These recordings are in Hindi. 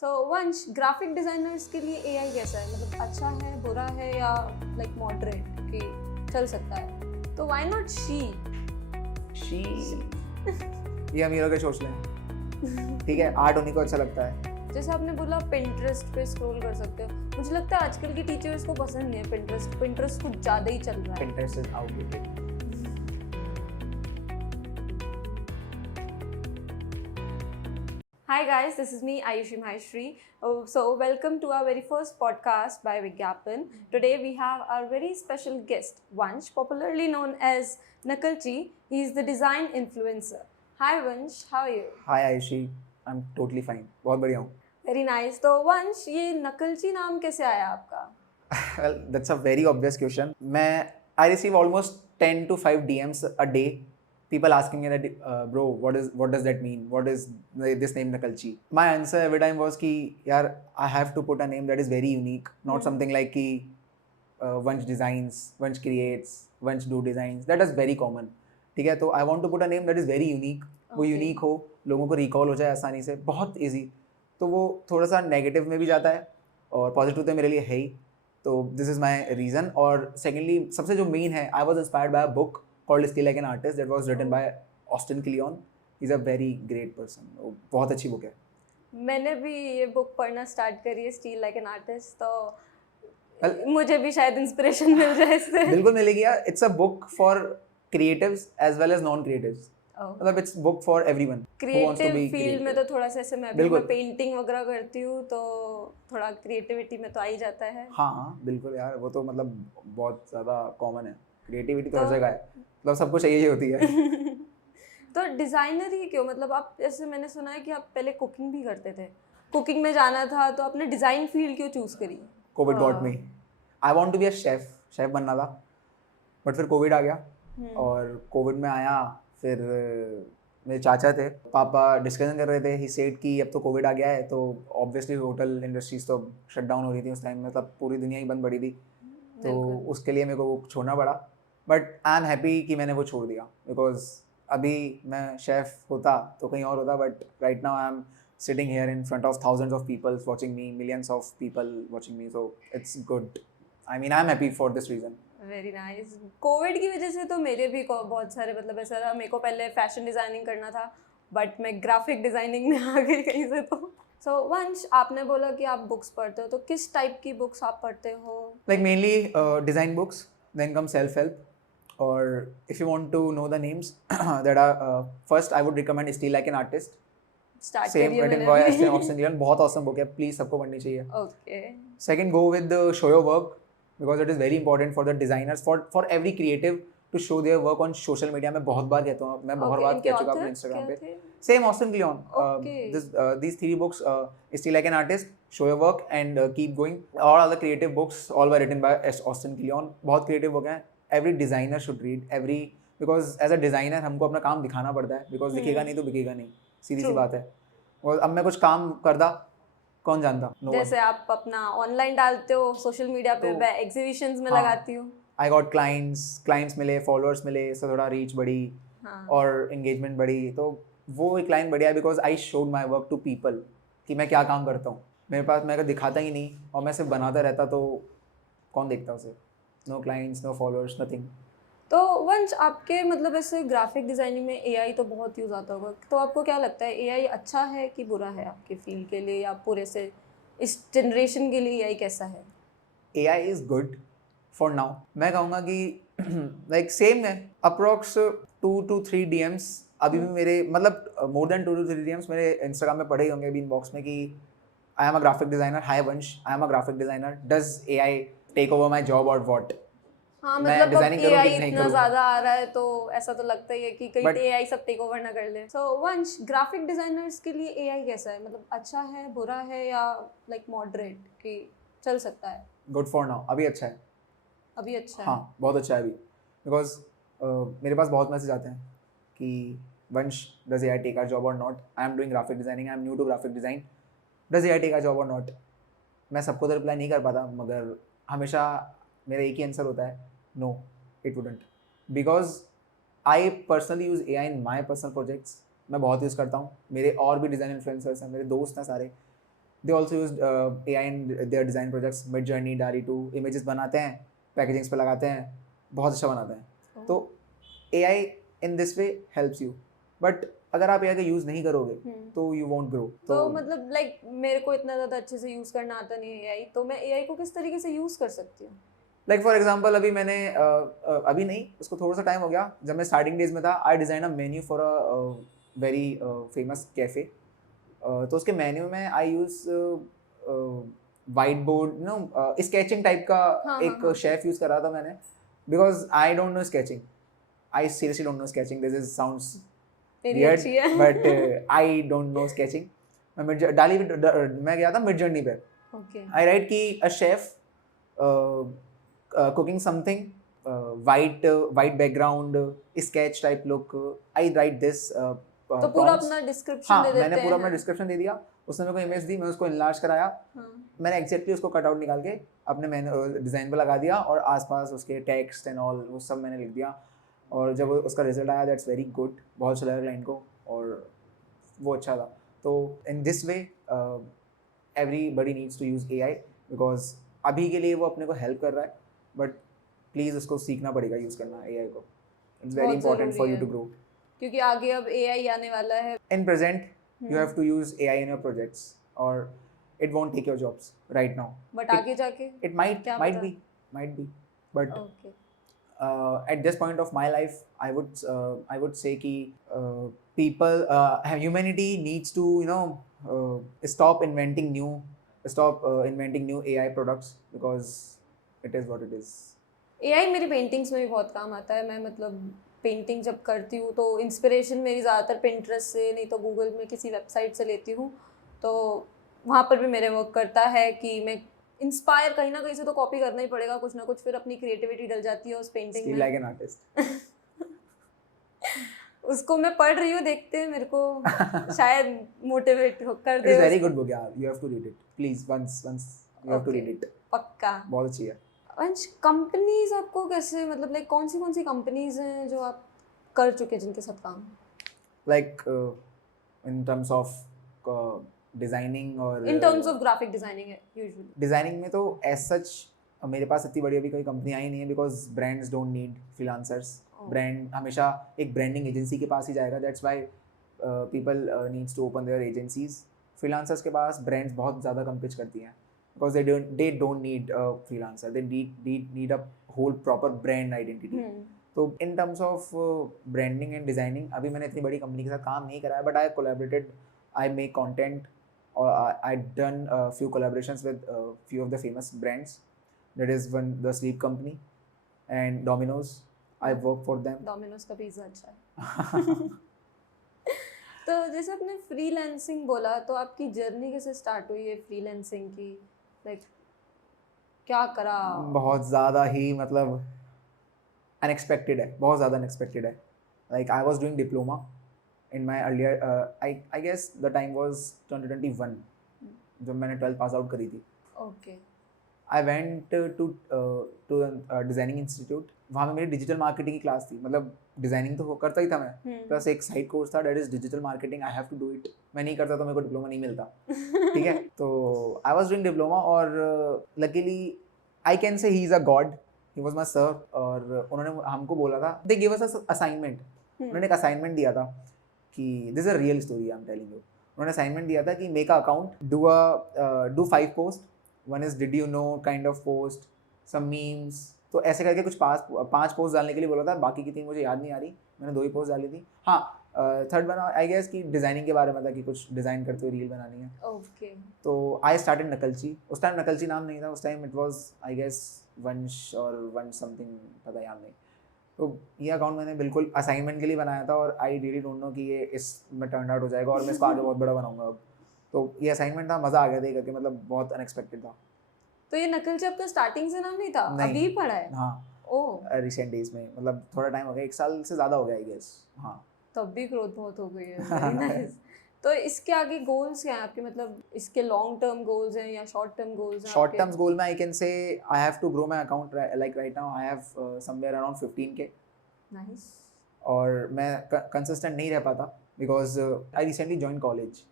सो वंश, ग्राफिक डिजाइनर्स के लिए एआई कैसा है? मतलब अच्छा है, बुरा है, या लाइक मॉडरेट कि चल सकता है? तो व्हाई नॉट शी? ये अमीरों के सोच लें, ठीक है। आर्ट उन्हीं को अच्छा लगता है। जैसे आपने बोला पिंटरेस्ट पे स्क्रॉल कर सकते हो, मुझे लगता है आजकल की टीचर्स को पसंद नहीं है पिंटरेस्ट कुछ ज़्यादा ही चल रहा है। Pinterest is outdated. Hi guys, this is me Ayushi Maheshri. So welcome to our very first podcast by Vigyapan. Today we have our very special guest, Vansh, popularly known as Nakalchi. He is the design influencer. Hi Vansh, how are you? Hi Ayushi, I'm totally fine. बहुत बढ़िया हूँ. Very nice. तो वंश, ये नकलची नाम कैसे आया आपका? Well, that's a very obvious question. I receive almost 10 to 5 DMs a day. People asking me that, bro, what does that mean? What is this name Nakalchi? My answer every time was कि यार I have to put a name that is very unique, not something like कि Vansh designs, Vansh creates, Vansh do designs. That is very common. ठीक है, तो I want to put a name that is very unique. वो यूनिक हो, लोगों को रिकॉल हो जाए आसानी से, बहुत ईजी. तो वो थोड़ा सा नेगेटिव में भी जाता है और पॉजिटिव तो मेरे लिए है ही. तो दिस इज़ माई रीज़न. और सेकेंडली सबसे जो मेन है, I was inspired by a book called Steal Like an Artist that was written by Austin Kleon. Is a very great person. बहुत अच्छी बुक है. मैंने भी ये बुक पढ़ना स्टार्ट करी है, स्टिल लाइक एन आर्टिस्ट, तो मुझे भी शायद इंस्पिरेशन मिल जाए इससे. बिल्कुल मिलेगी यार. It's a book for creatives as well as non creatives. मतलब it's book for everyone who wants to be creative field में. तो थोड़ा सा ऐसे मैं पेंटिंग वगैरह करती हूँ, तो थोड़ा क्रिएटिविटी में तो आ ही जाता है. हाँ बिल्कुल यार, वो तो मतलब बहुत ज़्यादा कॉमन है. क्रिएटिविटी तो हर जगह है, मतलब सबको चाहिए ही होती है. तो डिज़ाइनर ही क्यों? मतलब आप, जैसे मैंने सुना है कि आप पहले कुकिंग भी करते थे, कुकिंग में जाना था, तो आपने डिज़ाइन फील्ड क्यों चूज़ करी? Covid got me. I want to be a chef बनना था, बट फिर कोविड आ गया. और कोविड में आया, फिर मेरे चाचा थे, पापा डिस्कशन कर रहे थे. ही सेड कि अब तो कोविड आ गया है, तो ऑब्वियसली होटल इंडस्ट्रीज तो शट डाउन हो रही थी उस टाइम में. मतलब पूरी दुनिया ही बंद पड़ी थी, तो उसके लिए मेरे को वो छोड़ना पड़ा. बट आई एम हैप्पी कि मैंने वो छोड़ दिया, बिकॉज अभी मैं शेफ होता तो कहीं और होता. But right now I am sitting here in front of thousands of people watching me, millions of people watching me, so it's good. I mean, I'm happy for this reason. Very nice. Covid की वजह से तो मेरे भी बहुत सारे, मतलब ऐसा था, मेरे को पहले फैशन डिज़ाइनिंग करना था, बट मैं ग्राफिक डिज़ाइनिंग में आ गई कहीं से. तो सो वंश, आपने बोला कि आप बुक्स पढ़ते हो, तो किस टाइप की बुक्स आप पढ़ते हो? Like mainly design books, then come self-help. Or if you want to know the names that are first, I would recommend Still Like an Artist. Start Same करिए. written by Austin Kleon. बहुत awesome book है, प्लीज सबको पढ़नी चाहिए. Okay. Second, go with the show your work, because it is very important for the designers, for every creative to show their work on social media. मैं बहुत बार कहता हूँ, मैं बहुत बार कह चुका हूँ Instagram पे. Same Austin Kleon. These three books, Still Like an Artist, Show Your Work, and Keep Going. All other creative books, all were written by Austin Kleon. बहुत creative book हैं. Every designer should read. Because as a designer हमको अपना काम दिखाना पड़ता है, because दिखेगा नहीं तो बिकेगा नहीं, सीधी सी बात है. और अब मैं कुछ काम करता, कौन जानता? जैसे आप अपना ऑनलाइन डालते हो सोशल मीडिया पे, मैं एग्जीबिशंस में लगाती हूँ. आई गॉट क्लाइंट्स मिले, फॉलोअर्स मिले, so थोड़ा रीच बढ़ी और एंगेजमेंट बढ़ी. तो वो एक लाइन बढ़िया, because I showed my work to people कि मैं क्या काम करता हूँ. मेरे पास, मैं अगर दिखाता ही नहीं और मैं सिर्फ बनाता रहता, तो कौन देखता उसे? No clients, no followers, nothing. तो वंश, आपके मतलब ऐसे ग्राफिक डिज़ाइनिंग में एआई तो बहुत यूज़ आता होगा, तो आपको क्या लगता है एआई अच्छा है कि बुरा है आपके फील्ड के लिए, या पूरे से इस जनरेशन के लिए एआई कैसा है? AI is good for now. मैं कहूँगा कि लाइक सेम है. अप्रॉक्स 2 to 3 DMs अभी भी मेरे, मतलब मोर देन 2 to 3 DMs मेरे इंस्टाग्राम में पड़े ही होंगे अभी इनबॉक्स में कि I am a graphic designer, hi Vansh, I am a graphic designer, does AI take over my job or what? हाँ, मतलब अब एआई इतना ज़्यादा आ रहा है, तो ऐसा तो लगता ही है कि कहीं एआई सब टेक ओवर ना कर ले. सो वंश, ग्राफिक डिज़ाइनर्स के लिए एआई कैसा है? मतलब अच्छा है, बुरा है, या लाइक मॉडरेट कि चल सकता है? Good for now. अभी अच्छा है. अभी अच्छा है. हाँ, बहुत अच्छा है अभी. बिकॉज मेरे पास बहुत मैसेज आते हैं कि Vansh, does AI take our job or not? I am doing graphic designing, I am new to graphic design, does AI take our job or not? मैं सबको तो रिप्लाई नहीं कर पाता, मगर हमेशा मेरा एक ही आंसर होता है, no, it wouldn't. Because I personally use AI in my personal projects. मैं बहुत यूज़ करता हूँ. मेरे और भी डिज़ाइन इन्फ्लुएंसर्स हैं, मेरे दोस्त हैं सारे, they also use AI in their design projects. Mid journey, डाली 2 इमेजेस बनाते हैं, पैकेजिंग्स पे लगाते हैं, बहुत अच्छा बनाते हैं. तो AI in this way helps you, but अगर आप AI का यूज़ नहीं करोगे तो यू वोंट ग्रो. तो मतलब लाइक मेरे को इतना ज़्यादा अच्छे से यूज़ करना आता नहीं है AI, तो मैं AI को किस तरीके से यूज़ कर सकती हूँ? लाइक फॉर एग्जाम्पल अभी मैंने अभी नहीं, उसको थोड़ा सा टाइम हो गया, जब मैं स्टार्टिंग डेज में था, I design a menu for a very famous cafe. तो उसके मेन्यू में I use whiteboard no sketching type का एक शेफ यूज़ कर रहा था मैंने, because I don't know sketching. I seriously don't know sketching. This is sounds weird, but I don't know sketching. मैं गया था मिड जर्नी पे. आई राइट कि a chef cooking something, white background, sketch type look. I write this. तो पूरा अपना डिस्क्रिप्शन दे देते हैं. मैंने पूरा अपना डिस्क्रिप्शन दे दिया. उसने मेरे को इमेज दी, मैं उसको इनलार्ज कराया. मैंने एग्जैक्टली उसको कट आउट निकाल के अपने डिज़ाइन पे लगा दिया, और आसपास उसके टेक्स्ट एंड ऑल वो सब मैंने लिख दिया. और जब उसका रिजल्ट आया, दैट्स वेरी गुड, बहुत अच्छा लगा क्लाइंट को, और वो अच्छा था. तो in this way everybody needs to use AI, because अभी के लिए वो अपने को हेल्प कर रहा है, बट प्लीज़ उसको सीखना पड़ेगा यूज़ करना AI को. It's very important for you to grow, क्योंकि आगे अब AI आने वाला है. In present you have to use AI in your projects, or it won't take your jobs right now. But आगे जाके it might be, but okay. At this point of my life, I would say कि people, humanity needs to stop inventing new AI products, because it is what it is. AI मेरी पेंटिंग्स में भी बहुत काम आता है. मैं मतलब पेंटिंग जब करती हूँ तो इंस्पिरेशन मेरी ज़्यादातर पिंटरेस्ट से, नहीं तो गूगल में किसी वेबसाइट से लेती हूँ. तो वहाँ पर भी मेरे वर्क करता है कि मैं इंस्पायर कहीं ना कहीं से तो कॉपी करना ही पड़ेगा कुछ ना कुछ, फिर अपनी क्रिएटिविटी डल जाती है उस पेंटिंग में. Like an artist. उसको मैं पढ़ रही हूँ, देखते हैं मेरे को शायद मोटिवेट कर दे. इट्स वेरी गुड बुक यार, you have to read it please. Once you have to read it. पक्का. बहुत अच्छी है. अंश, कंपनीज आपको कैसे, मतलब लाइक कौन सी कंपनीज हैं जो आप कर चुके हैं जिनके साथ काम? Like in terms of designing, और in terms of graphic designing है यूजुअली. डिजाइनिंग में तो एज सच मेरे पास इतनी बड़ी अभी कोई कंपनी आई नहीं है, because brands don't need freelancers. Brand हमेशा एक ब्रांडिंग एजेंसी के पास ही जाएगा. That's why people needs to open their agencies. Freelancers के पास ब्रांड्स बहुत ज़्यादा कम पिच करती हैं, because they don't need a freelancer. They need a whole proper brand identity. तो in terms of branding and designing, अभी मैंने इतनी बड़ी कंपनी के साथ काम नहीं करा है, but I collaborated, I make content, or I done a few collaborations with few of the famous brands. That is one, the Sleep Company and Domino's. I work for them. Domino's का पिज़्ज़ा अच्छा है. तो जैसे आपने फ्रीलांसिंग बोला, तो आपकी जर्नी कैसे स्टार्ट हुई है फ्रीलांसिंग की? लाइक क्या करा? बहुत ज़्यादा ही मतलब अनएक्सपेक्टेड है, बहुत ज़्यादा अनएक्सपेक्टेड है. Like I was doing diploma in my earlier, I guess the time was 2021, जब मैंने 12th पास आउट करी थी. Okay. I went to designing institute. वहाँ पे मेरी डिजिटल मार्केटिंग की क्लास थी. मतलब डिज़ाइनिंग तो करता ही था मैं, प्लस एक साइड कोर्स था, that is digital marketing. I have to do it. मैं नहीं करता तो मेरे को डिप्लोमा नहीं मिलता. ठीक है. तो आई वाज डूइंग डिप्लोमा, और लकीली आई कैन से he is a God. He was my sir, और उन्होंने हमको बोला था, दे गिव अस असाइनमेंट. उन्होंने एक असाइनमेंट दिया था कि this is a real story I am telling you. उन्होंने असाइनमेंट दिया था कि make a account, do 5 post. One is did you know kind of post, some memes. तो ऐसे करके कुछ 5 पोस्ट डालने के लिए बोला था. बाकी की 3 मुझे याद नहीं आ रही, मैंने 2 ही पोस्ट डाली थी. हाँ, थर्ड बना आई गेस कि डिज़ाइनिंग के बारे में था, कि कुछ डिज़ाइन करते हुए रील बनानी है. ओके. तो आई स्टार्टेड नकलची. उस टाइम नकलची नाम नहीं था, उस time it was I guess Vansh और वन समथिंग, पता याद नहीं. तो ये अकाउंट मैंने बिल्कुल असाइनमेंट के लिए बनाया था, और आई रियली डोंट नो कि ये इसमें टर्न आउट हो जाएगा और मैं इसको आगे बहुत बड़ा बनाऊंगा अब. तो ये असाइनमेंट था, मज़ा आ गया था करके, मतलब बहुत अनएक्सपेक्टेड था. तो ये नकलची आपका स्टार्टिंग से नाम नहीं था? नहीं. अभी पढ़ा है? हाँ, रिसेंट डेज में, मतलब थोड़ा टाइम हो गया, 1 साल से ज़्यादा हो गया आई गेस. हाँ, तब भी ग्रोथ बहुत हो गई है. Very nice. तो इसके आगे गोल्स क्या हैं आपके? मतलब इसके लॉन्ग टर्म गोल्स हैं या शॉर्ट टर्म गोल्स हैं? शॉर्ट टर्म गोल में I can say I have to grow my account. Like right now I have somewhere around 15K. Nice. और मैं कंसिस्टेंट नहीं रह पाता, because I recently join college.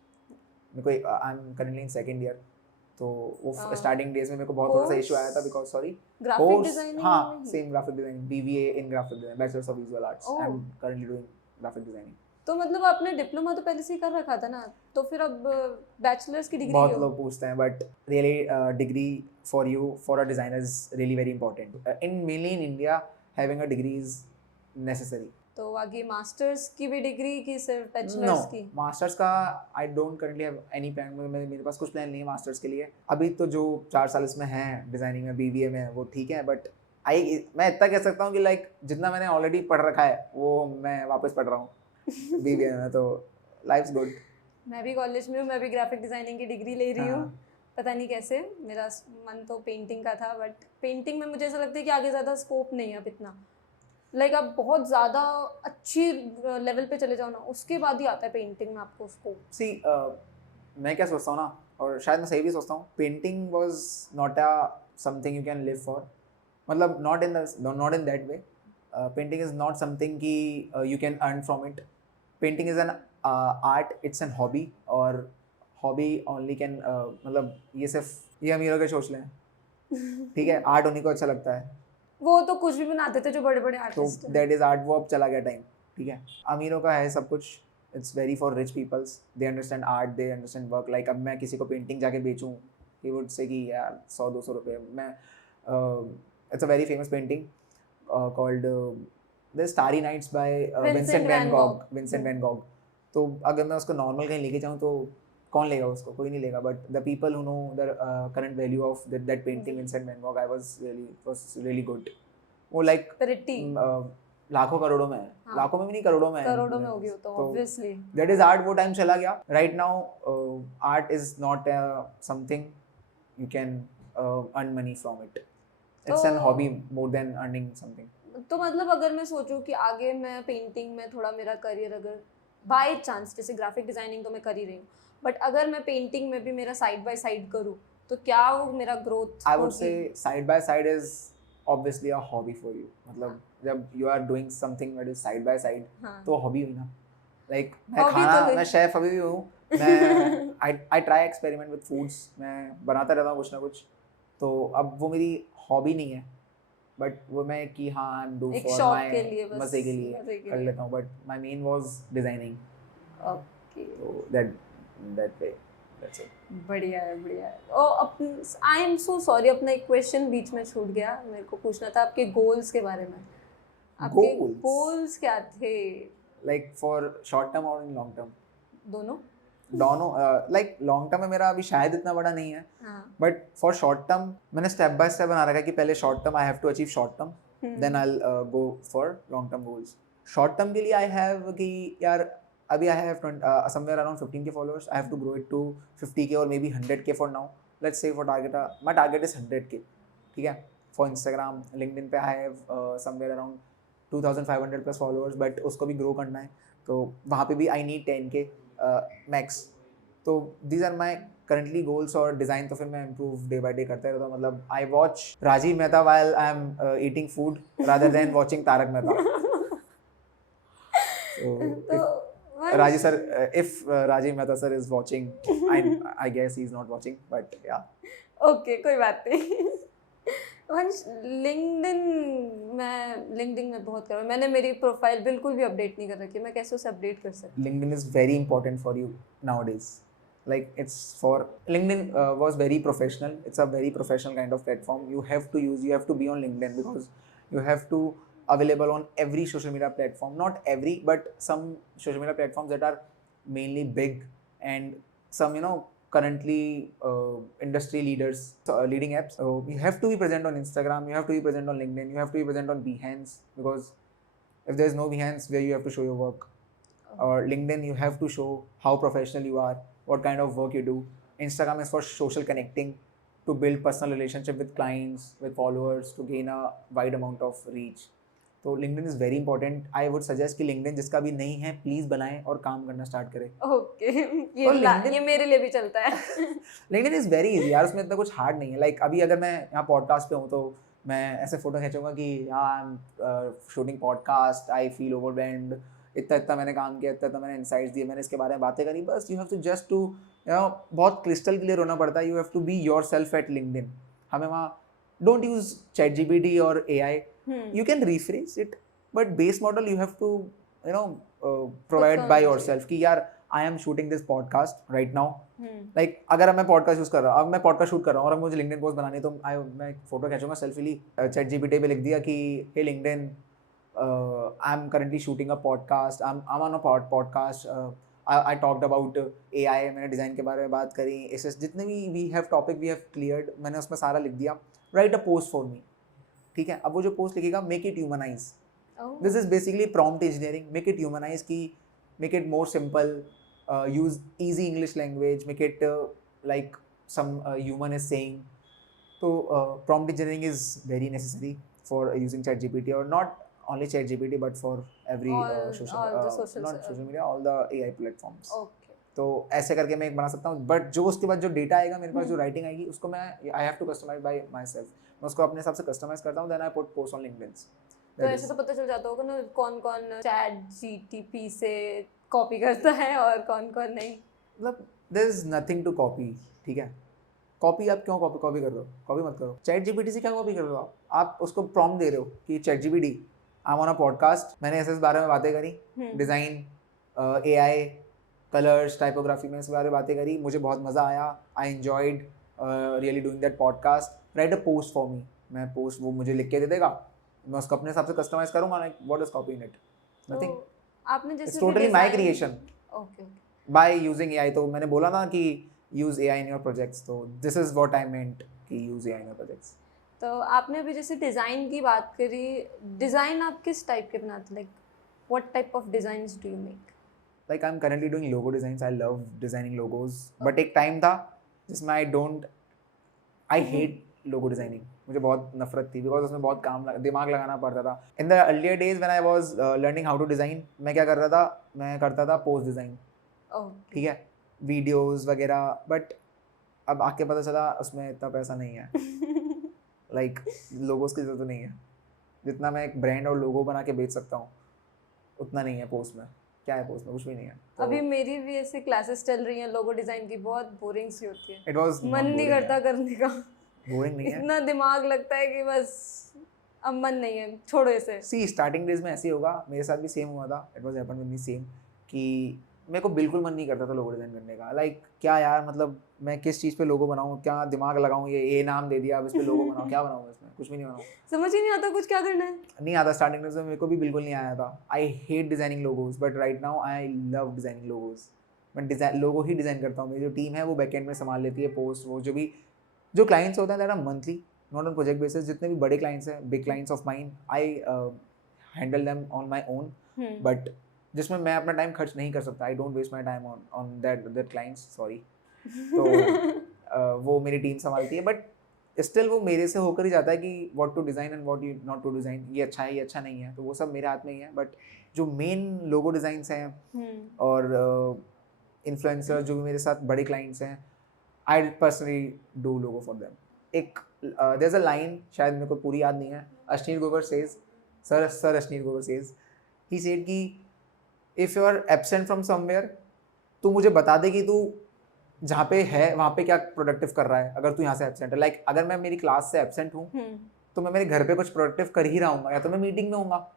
मेरे को I am currently in second year, तो वो Uh, स्टार्टिंग डेज में मेरे को बहुत थोड़ा सा course? इशू आया था बिकॉज सॉरी ग्राफिक डिजाइनिंग हाँ same graphic designing, BBA in graphic design, bachelors of visual arts, Oh. I am currently doing graphic designing. तो मतलब आपने डिप्लोमा तो पहले से ही कर रखा था ना, तो फिर अब बैचलर्स की डिग्री बहुत क्यों? लोग पूछते हैं but really degree for you for a designer is really very important in mainly in India, having a degree is necessary. तो आगे मास्टर्स की भी डिग्री की सिर्फ नो बैचलर्स की? मास्टर्स का I don't currently have any plan, मेरे पास कुछ प्लान नहीं है मास्टर्स के लिए अभी। तो जो 4 साल इसमें हैं डिजाइनिंग में, BBA में, वो ठीक है, बट मैं इतना कह सकता हूँ कि लाइक जितना मैंने ऑलरेडी पढ़ रखा है वो मैं वापस पढ़ रहा हूँ BBA में, तो लाइफ्स गुड। मैं भी कॉलेज में हूँ, मैं भी ग्राफिक डिजाइनिंग की डिग्री ले रही हूँ। हाँ। पता नहीं कैसे, मेरा मन तो पेंटिंग का था, बट पेंटिंग में मुझे ऐसा लगता है कि आगे ज़्यादा स्कोप नहीं है अब इतना। लाइक आप बहुत ज़्यादा अच्छी लेवल पे चले जाओ ना, उसके बाद ही आता है पेंटिंग में आपको स्कोप। सी मैं क्या सोचता हूँ ना, और शायद मैं सही भी सोचता हूँ, painting was not a something you can live for, मतलब not in that way. Painting is not something कि you can earn from it. Painting is an art, it's an hobby, और हॉबी ओनली कैन मतलब ये अमीरों के सोच लें, ठीक है, आर्ट उन्हीं को अच्छा लगता है, वो तो कुछ भी बनाते थे जो बड़े बड़े तो आर्टिस्ट दैट इज आर्ट, वो अब चला गया टाइम, ठीक है। अमीरों का है सब कुछ, it's very for rich peoples, they understand art, they understand work. Like अब मैं किसी को पेंटिंग जाके बेचूं, ही वुड से कि यार 100-200 रुपये। मैं it's a very famous painting called the starry nights by Vincent van Gogh, तो अगर मैं उसको नॉर्मल कहीं लेके जाऊँ तो कौन लेगा उसको, कोई नहीं लेगा, but the people who know the current value of that painting Vincent van Gogh, I was really good. वो लाइक प्रिटी लाखों करोड़ों में है, हाँ। लाखों में भी नहीं, करोड़ों में है, करोड़ों में होगी वो तो ऑब्वियसली। That is art. वो टाइम चला गया, right now art is not something you can earn money from it, it's an hobby more than earning something. तो मतलब अगर मैं सोचूं कि आगे मैं पेंटिंग में थोड़ा मेरा करियर, अगर बाय चांस, जैसे ग्राफिक डिजाइनिंग तो मैं कर ही रही हूँ, बट अगर मैं पेंटिंग में भी मेरा साइड बाय साइड करूँ तो क्या वो मेरा growth I would say side by side is obviously a hobby for you, मतलब जब you are doing something that is side by side, तो हॉबी हुई ना। लाइक मैं शेफ अभी भी हूँ, मैं I try experiment with foods, मैं बनाता रहता हूँ कुछ ना कुछ, तो अब वो मेरी हॉबी नहीं है, बट वो मैं कि हाँ I am do for my मजे के लिए कर लेता हूँ, but my main was designing. Okay, तो दैट वे दैट्स इट। बढ़िया है। और आई एम सो सॉरी, अपना एक क्वेश्चन बीच में छूट गया, मेरे को पूछना था आपके गोल्स के बारे में। आपके गोल्स क्या थे? लाइक फॉर शॉर्ट टर्म और इन लॉन्ग टर्म? दोनों। लाइक लॉन्ग टर्म में मेरा अभी शायद इतना बड़ा नहीं है, बट फॉर शॉर्ट टर्म मैंने स्टेप बाय स्टेप बना रखा है कि पहले short term I have to achieve short term, then I will go for long term goals. Short term के लिए आई हैव कि यार अभी I have somewhere around 15K followers, I have to grow it to 50K और maybe 100K for now. Let's say for target, my target is 100K, ठीक है। फॉर इंस्टाग्राम, लिंक्डइन पे I have somewhere around 2500 plus followers, but उसको भी ग्रो करना है, तो वहाँ पे भी आई नीड 10K मैक्स। तो these are my currently goals. और डिज़ाइन तो फिर मैं इम्प्रूव डे बाई डे करता रहता हूँ, मतलब I watch Rajiv Mehta while I am eating food rather than watching Tarak Mehta. Rajiv sir, if Rajiv Mehta sir is watching, I guess he's not watching, but yeah. Okay, कोई बात नहीं। वंश, लिंक्डइन में बहुत कर, मैंने मेरी प्रोफाइल बिल्कुल भी अपडेट नहीं कर रखी है, मैं कैसे उसे अपडेट कर सकती? LinkedIn is very important for you nowadays. Like it's for LinkedIn was very professional. It's a very professional kind of platform. You have to be on LinkedIn because you have to available on every social media platform. Not every, but some social media platforms that are mainly big, and some currently industry leaders, leading apps. So you have to be present on Instagram, you have to be present on LinkedIn, you have to be present on Behance, because if there is no Behance where you have to show your work, or LinkedIn you have to show how professional you are, what kind of work you do. Instagram is for social connecting, to build personal relationship with clients, with followers, to gain a wide amount of reach. तो LinkedIn is very important. I would suggest कि LinkedIन जिसका भी नहीं है प्लीज़ बनाएं और काम करना स्टार्ट करें। ओके, ये मेरे लिए भी चलता है। LinkedIn इज़ वेरी इजी यार, उसमें इतना कुछ हार्ड नहीं है। लाइक अभी अगर मैं यहाँ पॉडकास्ट पे हूँ तो मैं ऐसे फोटो खींचूंगा कि I am shooting podcast, I feel overwhelmed, इतना मैंने काम किया, इतना मैंने इनसाइट्स दिए, मैंने इसके बारे में बातें करी, बस you have to just to बहुत क्रिस्टल क्लियर होना पड़ता है. You have to be yourself at LinkedIn. हमें वहाँ डोंट यूज ChatGPT और AI. You can rephrase it, but base model you have to provide by yourself कि यार I am shooting this podcast right now. Like अगर मैं पॉडकास्ट यूज कर रहा हूँ, अब मैं पॉडकास्ट शूट कर रहा हूँ और मुझे लिंक्डइन पोस्ट बनानी है, तो मैं फोटो खींचूंगा सेल्फी ली, ChatGPT पे लिख दिया कि hey LinkedIn, I am currently shooting a podcast, I am on a podcast, I talked about AI, मैंने डिज़ाइन के बारे में बात करी, ऐसे जितने भी we have topic we have cleared, मैंने उसमें सारा लिख दिया. Write a post for me. ठीक है, अब वो जो पोस्ट लिखेगा make it humanize. This is basically prompt engineering. Make it humanise की make it more simple, use easy English language, make it like some human is saying. तो prompt engineering is very necessary for using ChatGPT, और not only ChatGPT but for every social media, all the AI platforms. तो ऐसे करके मैं एक बना सकता हूँ, बट जो उसके बाद जो डेटा आएगा मेरे पास, जो राइटिंग आएगी, उसको मैं I have to customise by myself. मैं उसको अपने हिसाब से कस्टमाइज करता हूँ, then I put post on LinkedIn. तो ऐसे तो पता चल जाता होगा ना कौन कौन ChatGPT से कॉपी करता है और कौन कौन नहीं. मतलब there is nothing to copy. ठीक है, कॉपी आप क्यों कॉपी कर रहे हो? कॉपी मत करो. ChatGPT से क्या कॉपी कर रहे हो आप उसको प्रॉम्प्ट दे रहे हो कि ChatGPT, I am on a podcast, मैंने ऐसे इस बारे में बातें करी, डिज़ाइन, AI, कलर्स, टाइपोग्राफी में इस बारे में बातें करी, मुझे बहुत मज़ा आया, I enjoyed really doing that podcast, right a post for मी. मैं पोस्ट वो मुझे लिख के दे देगा, मैं उसको अपने हिसाब से कस्टमाइज करूँगा. Like what is copy in it? Nothing. आपने जैसे totally my creation okay by using AI. तो मैंने बोला ना कि use AI in your projects, तो दिस इज व्हाट आई मेंट कि use AI in your projects. तो आपने अभी जैसे डिज़ाइन की बात करी, डिज़ाइन आप किस टाइप के बनाते, like what type of designs do you make? Like I'm currently doing logo designs. I love designing logos. But एक टाइम था जिसमें I hate logo designing. मुझे बहुत नफरत थी because उसमें बहुत दिमाग लगाना पड़ता था. In the earlier days when I was learning how to design, मैं क्या कर रहा था? मैं करता था post design. ठीक है, वीडियोस वगैरह. बट अब आके पता चला उसमें इतना पैसा नहीं है. लाइक लोगोस की जरूरत नहीं है. जितना मैं एक ब्रांड और लोगो बना के बेच सकता हूँ उतना नहीं है पोस्ट में. क्या है पोस्ट में? कुछ भी नहीं है. तो अभी मेरी भी ऐसे क्लासेस चल रही हैं लोगो डिजाइन की, बहुत बोरिंग सी होती है. इट वाज मन नहीं करता करने का. बोरिंग नहीं है, इतना दिमाग लगता है कि बस अब मन नहीं है, छोड़ो इसे. सी स्टार्टिंग डेज में ऐसे ही होगा. मेरे साथ भी सेम हुआ था. It was happen with me same कि मेरे को बिल्कुल मन नहीं करता था लोगो डिज़ाइन करने का. लाइक क्या यार, मतलब मैं किस चीज़ पे लोगो बनाऊँ, क्या दिमाग लगाऊँ, ये नाम दे दिया अब इस पे लोगो बनाऊँ, क्या बनाऊँ इसमें? कुछ भी नहीं बनाऊँ. समझ ही नहीं आता कुछ क्या करना है. नहीं आता. स्टार्टिंग में मेरे को भी बिल्कुल नहीं आया था. I hate designing logos, but right now I love designing logos. मैं डिज़ाइन लोगो ही डिज़ाइन करता हूँ. मेरी जो टीम है वो बैकएंड में संभाल लेती है पोस्ट. वो जो क्लाइंट्स होते हैं that are monthly, not on project basis. जितने भी बड़े क्लाइंट्स हैं, big clients of mine, I handle them on my own. But जिसमें मैं अपना टाइम खर्च नहीं कर सकता, I don't waste my time on that clients, sorry. तो वो मेरी टीम संभालती है. बट स्टिल वो मेरे से होकर ही जाता है कि what to design and what you not to design. ये अच्छा है, ये अच्छा नहीं है, तो वो सब मेरे हाथ में ही है. बट जो मेन लोगो डिज़ाइंस हैं और इन्फ्लुएंसर जो भी मेरे साथ बड़े क्लाइंट्स हैं, I personally do logo for them. एक देयर इज अ लाइन, शायद मेरे को पूरी याद नहीं है. Ashneer Grover says, sir Ashneer Grover says, he said कि if you are absent from somewhere, तू मुझे बता दे कि तू जहाँ पे है वहाँ पे क्या प्रोडक्टिव कर रहा है. अगर तू यहाँ से एब्सेंट है, लाइक अगर मैं मेरी क्लास से एब्सेंट हूँ तो मैं मेरे घर पे कुछ प्रोडक्टिव कर ही रहा हूँ. या तो मैं मीटिंग में हूँगा,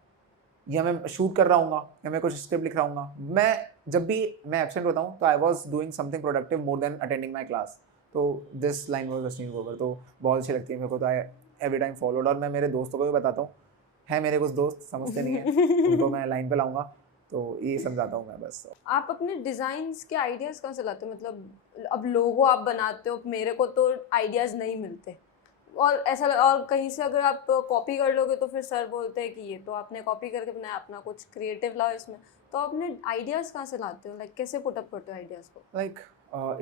या मैं शूट कर रहा हूँ, या मैं कुछ स्क्रिप्ट लिख रहा हूँ. मैं जब भी मैं एब्सेंट होता हूँ तो I was doing something productive more than attending my class. तो this line was Ashneer Grover. तो बहुत अच्छी लगती है मेरे को. तो आई एवरी टाइम फॉलोड. और मैं मेरे दोस्तों को भी बताता हूँ. है मेरे कुछ दोस्त समझते नहीं है, उनको मैं लाइन पे लाऊंगा, तो ये समझाता हूँ मैं बस. आप अपने डिज़ाइंस के आइडियाज़ कहाँ से लाते हो? मतलब अब लोगो आप बनाते हो, मेरे को तो आइडियाज़ नहीं मिलते. और ऐसा और कहीं से अगर आप कॉपी कर लोगे तो फिर सर बोलते हैं कि ये तो आपने कॉपी करके बनाया, अपना कुछ क्रिएटिव लाओ इसमें. तो अपने आइडियाज़ कहाँ से लाते हो? लाइक कैसे पुट अप करते हो आइडियाज़ को? लाइक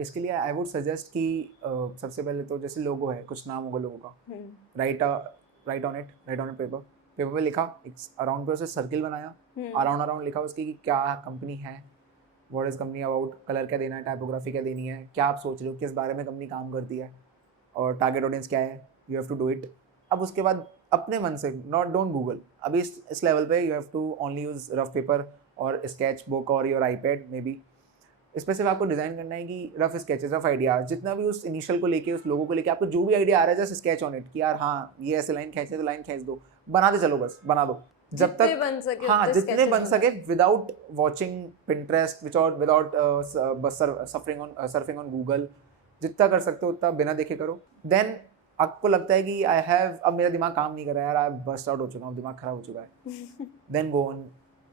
इसके लिए आई वुड सजेस्ट कि सबसे पहले तो जैसे लोगो है, कुछ नाम होगा लोगो का, राइट ऑन इट पेपर पे लिखा, एक अराउंड पे उसे सर्किल बनाया, अराउंड लिखा उसकी कि क्या कंपनी है, what is company about, colour क्या देना है, टाइपोग्राफी क्या देनी है, क्या आप सोच रहे हो, किस बारे में कंपनी काम करती है, और टारगेट ऑडियंस क्या है. You have to do it. अब उसके बाद अपने मन से, डोंट गूगल. अभी इस लेवल पे you have to only use rough paper और स्केच बुक और योर आईपैड मे बी. इस पे सिर्फ आपको डिजाइन करना है कि रफ स्केचेस, रफ आइडियाज, जितना भी उस इनिशियल को लेके, उस लोगो को लेके आपको जो भी आइडिया आ रहा है, जस्ट स्केच ऑन इट कि यार हाँ ये ऐसे लाइन खींचने तो लाइन खींच दो, बनाते चलो, बस बना दो जब जितने तक बन सके हाँ उतने जितने sketches बन बना। सके without watching Pinterest, without surfing on Google, जितना कर सकते हो उतना बिना देखे करो। देन आपको लगता है कि आई हैव, अब मेरा दिमाग काम नहीं कर रहा है यार, आई बस्ट आउट हो चुका हूँ, दिमाग खराब हो चुका है, then go on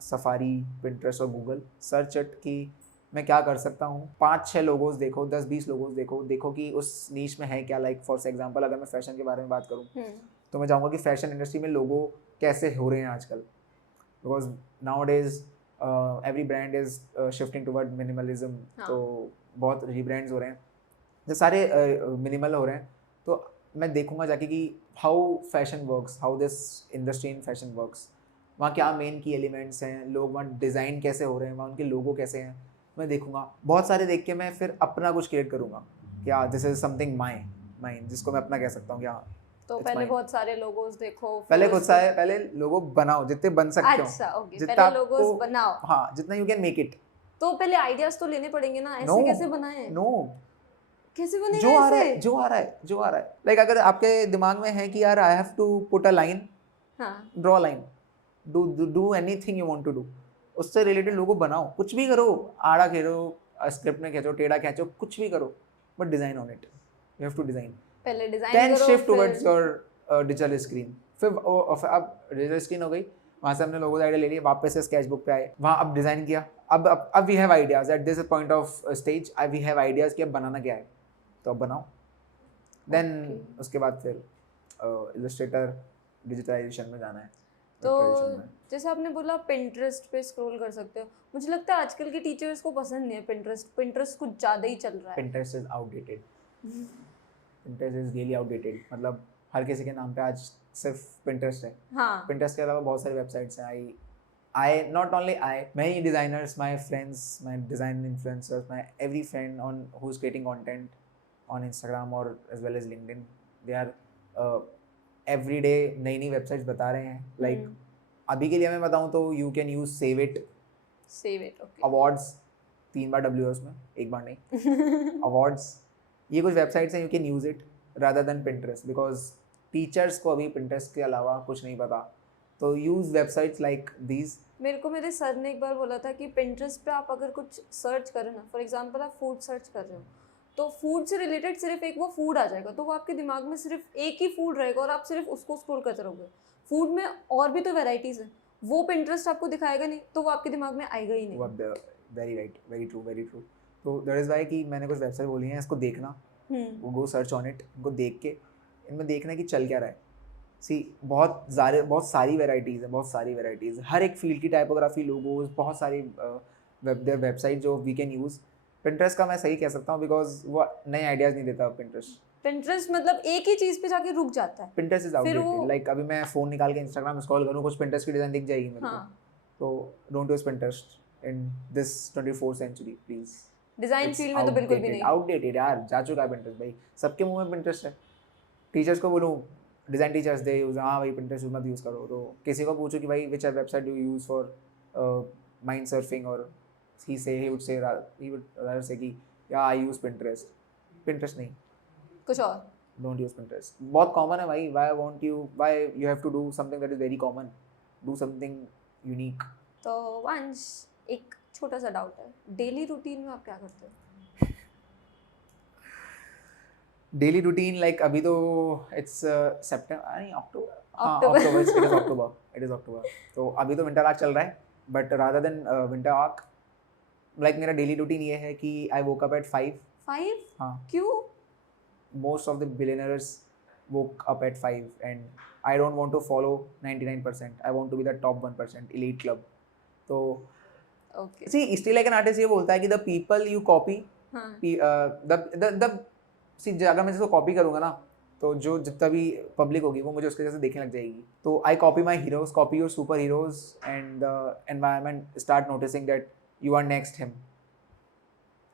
Safari, Pinterest और गूगल, सर्च इट कि मैं क्या कर सकता हूँ। 5-6 लोगोज देखो, 10-20 लोगोज देखो कि उस नीश में है क्या। लाइक फॉर एग्जांपल अगर मैं फैशन के बारे में बात करूँ तो मैं चाहूँगा कि फैशन इंडस्ट्री में लोगो कैसे हो रहे हैं आजकल, because now days every brand is shifting toward minimalism. तो बहुत रीब्रांड्स हो रहे हैं, जब सारे मिनिमल हो रहे हैं, तो मैं देखूंगा जाके कि how fashion works, how this industry in fashion works, वहाँ क्या मेन की एलिमेंट्स हैं, लोग वहाँ डिज़ाइन कैसे हो रहे हैं, वहाँ उनके लोगो कैसे हैं, मैं देखूंगा। बहुत सारे देख के मैं फिर अपना कुछ क्रिएट करूँगा कि हाँ दिस इज समथिंग माइन, जिसको मैं अपना कह सकता हूँ कि हाँ। तो पहले बहुत सारे लोगोस देखो, पहले खुद सा है, पहले लोगो बनाओ जितने बन सकते हो। अच्छा ओके, जितना पहले लोगोस आपको बनाओ। हाँ जितना यू कैन मेक इट। तो पहले आइडियाज तो लेने पड़ेंगे ना, नो ऐसे कैसे बनाए? नो, कैसे बनेगा जो आ रहा ऐसे? है जो आ रहा है लाइक अगर आपके दिमाग में है कि यार I have to put a line, हाँ draw line, do anything you want to do, उससे रिलेटेड लोगो बनाओ, कुछ भी करो, आड़ा खेलो, स्क्रिप्ट में खींचो, टेढ़ा खींचो, कुछ भी करो, but design on it, you have to design, पहले डिजाइन देन करो, शिफ्ट फिर टुवर्ड्स योर डिजिटल स्क्रीन। फिर अब डिजिटल स्क्रीन हो गई, वहाँ से हमने लोगोस आइडिया ले लिए, वापस से स्केचबुक पे आए, वहाँ अब डिजाइन किया, अब we have ideas at this point of stage, अब वी हैव आइडियाज कि अब बनाना क्या है, तो अब बनाओ। देन उसके बाद फिर इलस्ट्रेटर डिजिटलाइजेशन में जाना है। तो जैसे आपने बोला पिंटरेस्ट पे स्क्रॉल कर सकते हो, मुझे लगता है आजकल के टीचर्स को पसंद नहीं है पिंटरेस्ट कुछ ज़्यादा ही चल रहा है। Pinterest is outdated, Pinterest is really outdated, मतलब हर किसी के नाम पे आज सिर्फ पिंटरेस्ट है। हाँ पिंटरेस्ट के अलावा बहुत सारी वेबसाइट्स हैं। I not only I, many designers, my friends, my design influencers, my every friend on who's creating content on Instagram or as well as LinkedIn, they are every day नई वेबसाइट्स बता रहे हैं। लाइक अभी के लिए मैं बताऊँ तो you can use save it okay, awards 3 bar W है उसमें, एक बार नहीं अवार्ड्स, ये कुछ वेबसाइट्स हैं, you can use it rather than Pinterest, because teachers को अभी पिंटरेस्ट के अलावा कुछ नहीं पता, तो यूज वेबसाइट्स लाइक दीज। मेरे को मेरे सर ने एक बार बोला था कि पिंटरेस्ट पे आप अगर कुछ सर्च करें ना, फॉर एग्जांपल आप फूड सर्च कर रहे हो, तो फूड से रिलेटेड सिर्फ एक वो फूड आ जाएगा, तो वो आपके दिमाग में सिर्फ एक ही फूड रहेगा और आप सिर्फ उसको स्क्रॉल करते रहोगे। फूड में और भी तो वेराइटीज़ हैं, वो पिंटरेस्ट आपको दिखाएगा नहीं, तो वो आपके दिमाग में आएगा ही नहीं। Very right, very true, very true. तो दैट इज़ वाई कि मैंने कुछ वेबसाइट बोली हैं, इसको देखना, गो सर्च ऑन इट, इनको देख के इनमें देखना है कि चल क्या रहा है। सी बहुत सारी वेराइटीज़ हैं, बहुत सारी वेराइटीज़, हर एक फील्ड की टाइपोग्राफी, लोगोज, बहुत सारी वेबसाइट जो वी कैन यूज़। पिंटरेस्ट का मैं सही कह सकता हूँ बिकॉज वो नए आइडियाज़ नहीं देता। पिंटरेस्ट मतलब एक ही चीज़ पे जाके रुक जाता है। Pinterest is outdated. लाइक अभी मैं फ़ोन निकाल के इंस्टाग्राम स्क्रॉल करूँ, कुछ पिंटरेस्ट की डिज़ाइन दिख जाएगी मेरे को, तो don't use Pinterest in this 24th century please. Design field में तो बिल्कुल भी नहीं। आउटडेटेड यार, जा चुका है पिंटरेस्ट भाई, सबके मुंह में पिंटरेस्ट है। टीचर्स को बोलूँ, डिज़ाइन टीचर्स दे यूज़, हाँ भाई पिंटरेस्ट मत यूज़ करो, तो किसी को पूछो कि भाई which website do use for mind surfing, और he would rather say कि yeah I use Pinterest नहीं, कुछ और, don't use Pinterest, बहुत कॉमन है भाई, why you have to do something that is very common, do something unique। तो वंश एक छोटा सा डाउट है, डेली रूटीन में आप क्या करते हो? डेली रूटीन लाइक अभी तो इट्स सितंबर नहीं अक्टूबर, इट इज अक्टूबर, तो अभी तो विंटर आर्क चल रहा है, but rather than winter arc like मेरा डेली रूटीन ये है कि आई वोक अप एट 5। हाँ, क्यों? Most of the billionaires woke up at 5 and I don't want to follow 99%, I want to be the top 1% elite club। तो okay, see still like an artist ये बोलता है कि the people you copy, see अगर मैं जिसको कॉपी करूँगा ना, तो जो जितना भी पब्लिक होगी वो मुझे उसके जैसे देखने लग जाएगी। तो I copy my heroes, copy your super heroes and the environment start noticing that you are next him.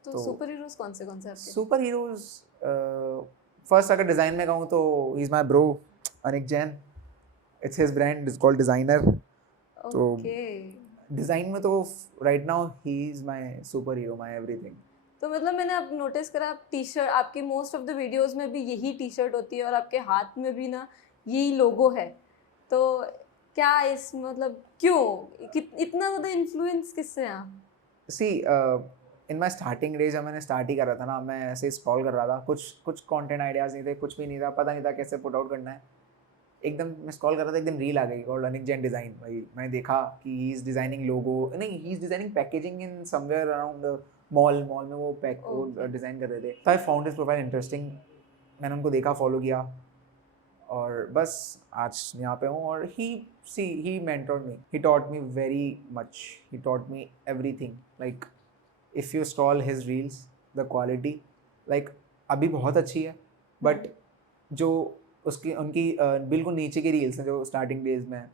तो सुपर हीरोज कौन से आपके? सुपर हीरोज फर्स्ट अगर डिज़ाइन में कहूँ तो he is my bro Anik Jain, it's his brand, it's called designer. तो डिज़ाइन में तो right now he is my super hero, my everything. तो मतलब मैंने अब नोटिस करा, आप टी शर्ट, आपकी मोस्ट ऑफ द वीडियोस में भी यही टी शर्ट होती है और आपके हाथ में भी ना यही लोगो है। तो क्या इस मतलब क्यों इतना ज़्यादा इन्फ्लुएंस किससे हैं आप? सी इन माई स्टार्टिंग डेज जब मैंने स्टार्ट ही करा था ना, मैं ऐसे स्क्रॉल कर रहा था, कुछ कंटेंट आइडियाज़ नहीं थे, कुछ भी नहीं था, पता नहीं था कैसे पुट आउट करना है। एकदम मैं स्क्रॉल कर रहा था, एकदम रील आ गई और अनिक जैन डिज़ाइन। भाई मैंने देखा कि ही इज़ डिज़ाइनिंग लोगो, नहीं he is designing packaging in somewhere around mall में वो डिज़ाइन कर रहे थे। तो I found his profile interesting, मैंने उनको देखा, फॉलो किया और बस आज यहाँ पे हूँ। और he mentored me, he taught me very much, he taught me everything. Like if you scroll his reels, the quality like अभी बहुत अच्छी है, बट जो उसकी उनकी बिल्कुल नीचे की रील्स हैं जो स्टार्टिंग डेज में है,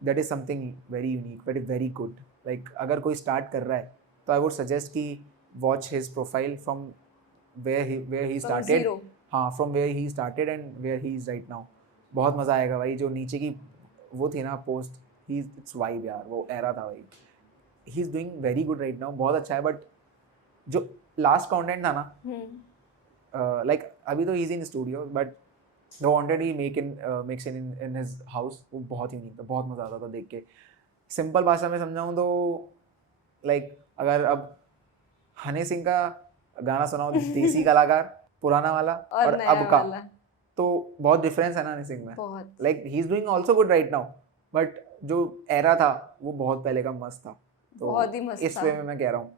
that is something very unique, very very good. Like अगर कोई स्टार्ट कर रहा है तो आई वुड सजेस्ट कि watch his profile from where he started. Zero. हाँ, from where he started and where he is right now. बहुत मज़ा आएगा भाई। जो नीचे की वो थी ना पोस्ट, ही इट्स वाइब यार, वो एरा था भाई। He is doing very good right now, बहुत अच्छा है। बट जो लास्ट कंटेंट था ना, लाइक अभी तो is in studio, but the wanted he makes in his house, वो बहुत यूनिक था, बहुत मज़ा आता था देख के। सिंपल भाषा में समझाऊँ तो लाइक अगर अब हनी सिंह का गाना सुनाओ, देसी कलाकार पुराना वाला और नया अब का, वाला तो बहुत डिफरेंस है ना हनी सिंह में। बहुत। Like he is doing also good right now, but जो एरा था वो बहुत पहले का मस्त था। तो बहुत ही मस्त इस था। वे में मैं कह रहा हूँ।